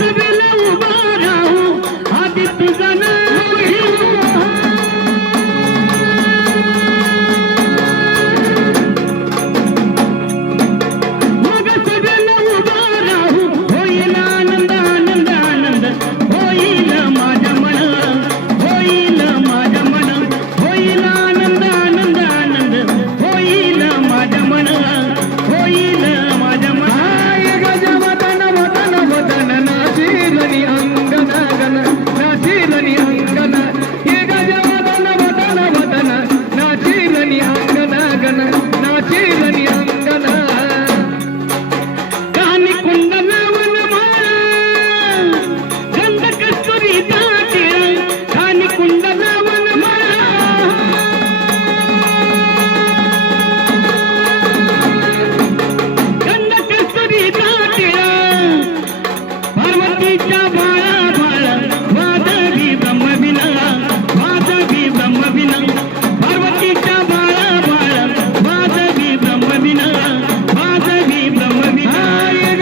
सभेला उभा राहू आधी तुझा नाव घेऊ मग सभेला उभा राहू होईल आनंद आनंद आनंद होईल माझ्या मन होईल माझ्या मन होईल आनंद आनंद आनंद होईल माझ्या मन होईल माझ्या मन गजवदन वदन वदन नाचिलनी अंगन गन नाचिलनी अंगन हे गजवदन वदन वदन नाचिलनी अंगन गन नाचिलनी अंगन कानी कुंडलावन माळा गंध कस्तुरी दाटिळ कानी कुंडलावन माळा गंध कस्तुरी दाटिळ पार्वतीच्या बाळा बाळा वादवी ब्रह्मविना वादवी ब्रह्मविना पार्वतीच्या बाळा बाळा वादवी ब्रह्मविना वादवी ब्रह्मविना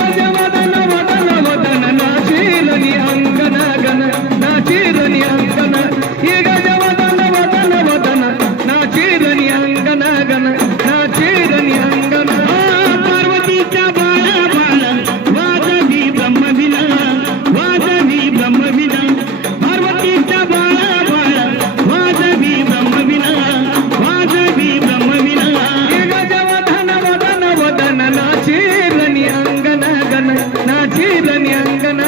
गजवदन वदन वदन नाचिलनी अंगन गन नाचिलनी अंगन हे गजवदन वदन वदन नाचिलनी अंगन गन नाचिलनी अंगन पार्वतीच्या बाळा बाळा वादवी ब्रह्मविना वादवी ब्रह्मविना पार्वतीच्या बाळा बाळा वादवी ब्रह्मविना वादवी ब्रह्मविना हे गजवदन वदन वदन नाचिलनी अंगन गन नाचिलनी अंगन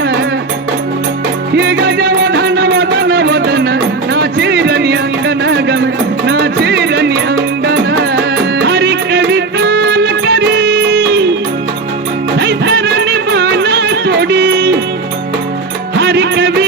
हे गजवदन वदन वदन नाचिलनी अंगन गन नाचिलनी अंगन हरि कविताल करी धैर्याने बाणा सोडी हरि कवी